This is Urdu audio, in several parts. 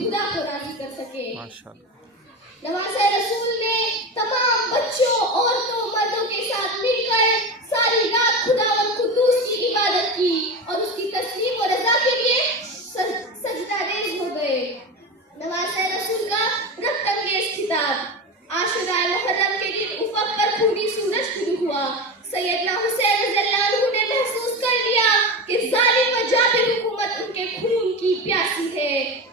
خدا کو راضی کر سکے۔ ماشاءاللہ۔ نواسہ رسول نے تمام بچوں، عورتوں، مردوں کے ساتھ مل کر ساری رات خداوند قدوس کی عبادت کی اور اس کی تسلیم و رضا کے لیے سجدہ ریز ہو گئے۔ نواسہ رسول کا ربط انگیز خطاب۔ عاشورہ محرم کے دن افق پر خونی سورج طلوع ہوا۔ سیدنا حسین رضی اللہ عنہ نے محسوس کر لیا کہ ظالم و جابر حکومت ان کے خون کی پیاسی ہے۔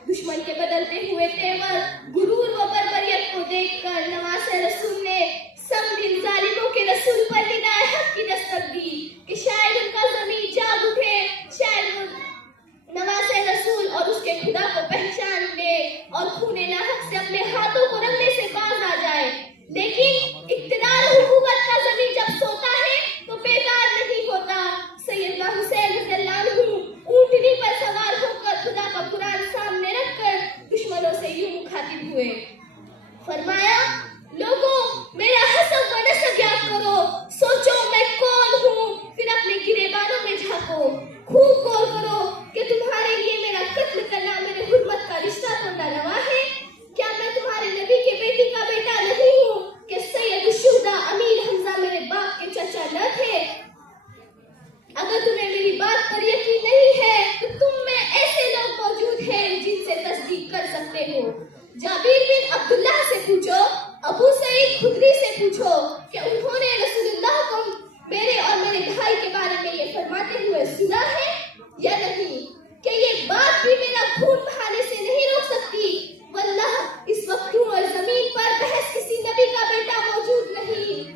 دشمن کے بدلتے ہوئے تیور، غرور و بربریت کو دیکھ کر نواسہ رسول نے سنگدل ظالموں کے رسول پر ندائے حق کی دستک دی کہ شاید ان کا ضمیر جاگ اٹھے، شاید وہ نواسہ رسول اور اس کے خدا کو پہچان لے اور خون ناحق سے اپنے ہاتھوں کو رنگنے سے باز آ جائے۔ لیکن اقتدار و حکومت کا ضمیر جب سوتا ہے تو بیدار نہیں ہوتا۔ سیدنا حسین رضی اللہ عنہ اونٹنی پر سوار ہو کر خدا کا قرآن سامنے رکھ کر دشمنوں سے یوں مخاطب ہوئے، فرمایا لوگوں میرا حسب و نسب یاد کرو، سوچو میں کون ہوں، پھر اپنے گریبانوں میں جھانکو، خوب غور کرو کہ تمہارے لیے میرا قتل کرنا میرے حرمت کا رشتہ تو ناروا ہے۔ کیا میں تمہارے نبی کے بیٹی کا بیٹا نہیں ہوں کہ سید الشہداء امیر حمزہ میرے باپ کے چچا نہ تھے؟ اگر تمہیں میری بات پر یقین نہیں ہے تو تم میں ایسے لوگ موجود ہیں جن سے تصدیق کر سکتے ہو۔ جابر بن عبداللہ سے پوچھو، ابو سعید خدری سے پوچھو کہ انہوں نے رسول اللہ کو میرے اور میرے بھائی کے بارے میں یہ فرماتے ہوئے سنا ہے یا نہیں کہ یہ بات بھی میرا خون بہانے سے نہیں روک سکتی۔ واللہ اس وقت اور زمین پر بحث کسی نبی کا بیٹا موجود نہیں،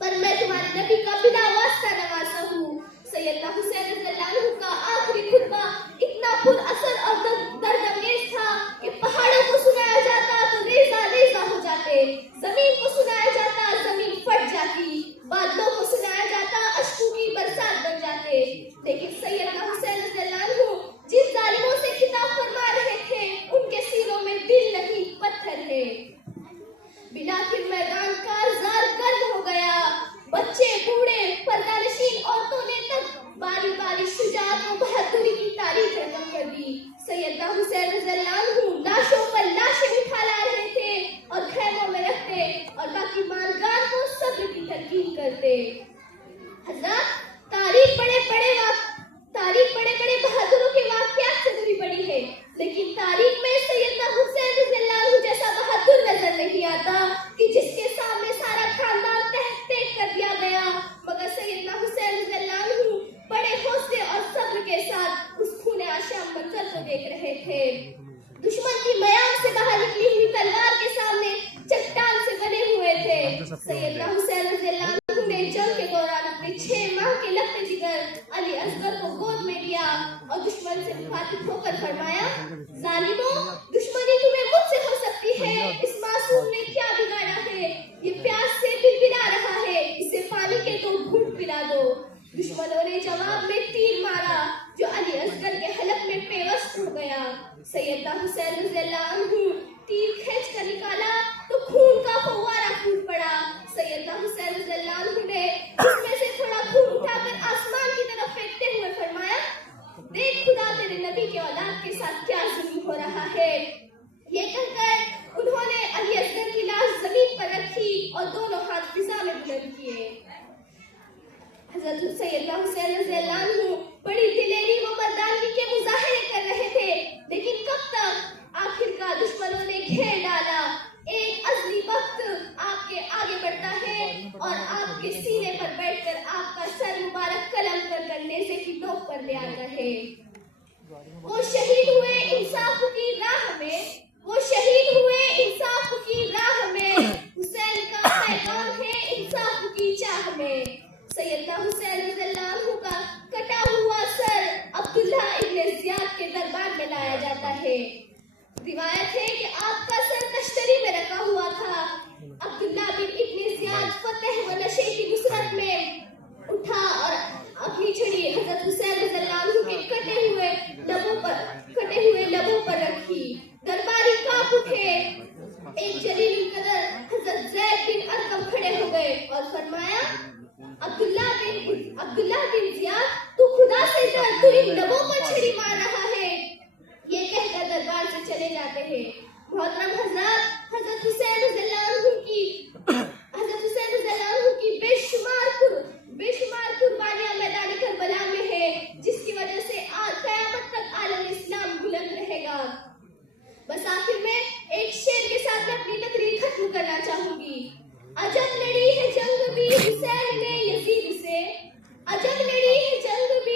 پر میں تمہارے نبی کا بلا واسطہ نواسا ہوں۔ سیدنا حسین رضی اللہ عنہ کا آخری خطبہ اتنا پر اثر اور درد انگیز تھا کہ پہاڑوں کو سنایا جاتا تو ریزہ ریزہ ہو جاتے، زمین کو سنایا جاتا زمین پھٹ جاتی، بادلوں کو سنایا جاتا اشکوں کی برسات بن جاتے۔ لیکن سیدنا حسین رضی اللہ عنہ جن ظالموں سے خطاب فرما رہے تھے ان کے سینوں میں دل نہیں پتھر ہے۔ بلاخر میدان کارزار گرم ہو گیا، بچے بوڑھے پردہ نشین عورتوں نے تک باری باری شجاعت و بہادری کی تعریف رقم کر دی۔ سیدنا حسین رضی اللہ عنہ لاشوں پر لاشیں اٹھا لا رہے تھے اور خیموں میں رکھتے اور باقی ماندگان کو صبر کی تلقین کرتے۔ حضرات تاریخ بڑے بڑے بہادروں کے واقعات سے بھری پڑی ہے، لیکن تاریخ میں سیدنا حسین رضی اللہ عنہ جیسا بہادر نظر نہیں آتا کہ جس کے سامنے سارا خاندان تحت تیگ کر دیا گیا، مگر سیدنا حسین رضی اللہ عنہ بڑے حوصلے اور صبر کے ساتھ اس خون آشام منظر کو دیکھ رہے تھے۔ دشمن کی میام سے باہر نکلی ہوئی تلوار کے سامنے چٹان سے بنے ہوئے تھے۔ سیدنا حسین رضی اللہ عنہ نے جنگ کے دوران اپنے 6 ماہ کے لخت جگر علی اصغر کو گود میں لیا اور دشمن سے مخاطب ہو کر فرمایا ظالموں، دشمنی تمہیں مجھ سے ہو سکتی ہے، اس معصوم نے کیا بگاڑا ہے؟ یہ پیاس سے بلبلا رہا ہے، اسے پانی کے 2 گھونٹ پلا دو۔ دشمنوں نے جواب میں تیر مارا جو علی اصغر کے حلق میں پیوست ہو گیا۔ سیدنا حسین رضی اللہ عنہ تیر کھینچ کر نکالا تو خون کا فوارہ پھوٹ پڑا۔ سیدنا حسین رضی اللہ عنہ نے اس میں سے تھوڑا خون اٹھا کر آسمان کی طرف پھینکتے ہوئے فرمایا دیکھ خدا تیرے نبی کے اولاد کے ساتھ کیا ظلم ہو رہا ہے۔ یہ کہہ کر انہوں نے علی اصغر کی لاش زمین پر رکھی اور دونوں ہاتھ فضا میں بلند کیے۔ حضرت سیدنا حسین رضی اللہ عنہ بڑی دلیری و مردانگی کے مظاہرے کر رہے تھے، لیکن کب تک؟ آخر کا دشمنوں نے گھیر ڈالا۔ ایک ازلی وقت آپ کے آگے بڑھتا ہے اور آپ کے سینے پر بیٹھ کر آپ کا سر مبارک قلم کر نیزے کی نوک پر لے آتا ہے۔ وہ شہید ہوئے انصاف کی راہ میں، وہ شہید ہوئے انصاف کی راہ میں، حسین کا پیغام ہے انصاف کی چاہ میں۔ سیدنا حسین رضی اللہ عنہ کا کٹا ہوا سر عبداللہ ابن زیاد کے دربار میں لایا جاتا ہے۔ روایت ہے کہ آپ کا سر تشتری میں رکھا ہوا تھا۔ عبداللہ بن ابن زیاد فتح و نشے کی نصرت میں اٹھا اور اپنی چھڑی حضرت حسین رضی اللہ عنہ کے کٹے ہوئے لبوں پر رکھی۔ درباری کانپ اٹھے۔ ایک جلیل القدر حضرت زید بن ارقم کھڑے ہو گئے اور فرمایا عبداللہ بن زیاد تو خدا سے ڈر، تو ان لبوں پر چھڑی مار رہا ہے۔ یہ کہہ کر دربار سے چلے چلے جاتے ہیں. محترم حضرات، حضرت حسین رضی اللہ عنہ کی بے شمار قربانیاں میدان کربلا میں ہے، جس کی وجہ سے قیامت تک عالم اسلام بلند رہے گا. بس آخر میں ایک شعر کے ساتھ میں اپنی تقریر ختم کرنا چاہوں گی. عجب لڑی ہے جنگ بھی حسین نے یزید سے، عجب لڑی ہے جنگ بھی